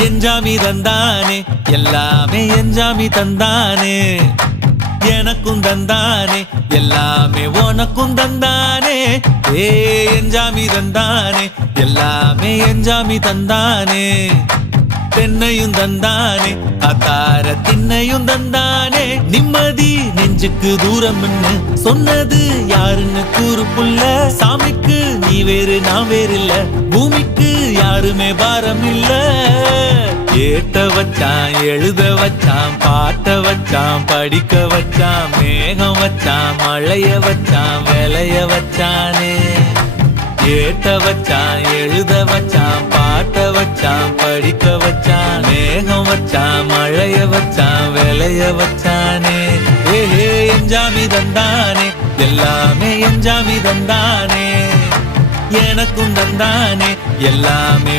எஞ்சாமி தந்தானே எல்லாமே எஞ்சாமி தந்தானே எனக்கும் தந்தானே எல்லாமே உனக்கும் தந்தானே ஏ எஞ்சாமி தந்தானே எல்லாமே எஞ்சாமி தந்தானே தென்னையும் தந்தானே அத்தார திண்ணையும் தந்தானே நிம்மதி நெஞ்சுக்கு தூரம் சொன்னது யாருன்னு கூறு புள்ள சாமிக்கு நீ வேறு நான் வேறு இல்ல பூமிக்கு யாருமே பாரம் இல்ல ஏத்த வச்சான் எழுத வச்சான் பாட்ட வச்சான் படிக்க வச்சான் மேகம் வச்சான் மழைய வச்சான் விளைய வச்சானே ஏத்த வச்சான் எழுத வச்சான் பாட்ட வச்சான் படிக்க வச்சான் மேகம் வச்சான் மழைய வச்சான் விளைய வச்சானே ஏஹே எஞ்சாமி தந்தானே எல்லாமே எஞ்சாமி தந்தானே எனக்கும் தந்தானே எல்லாமே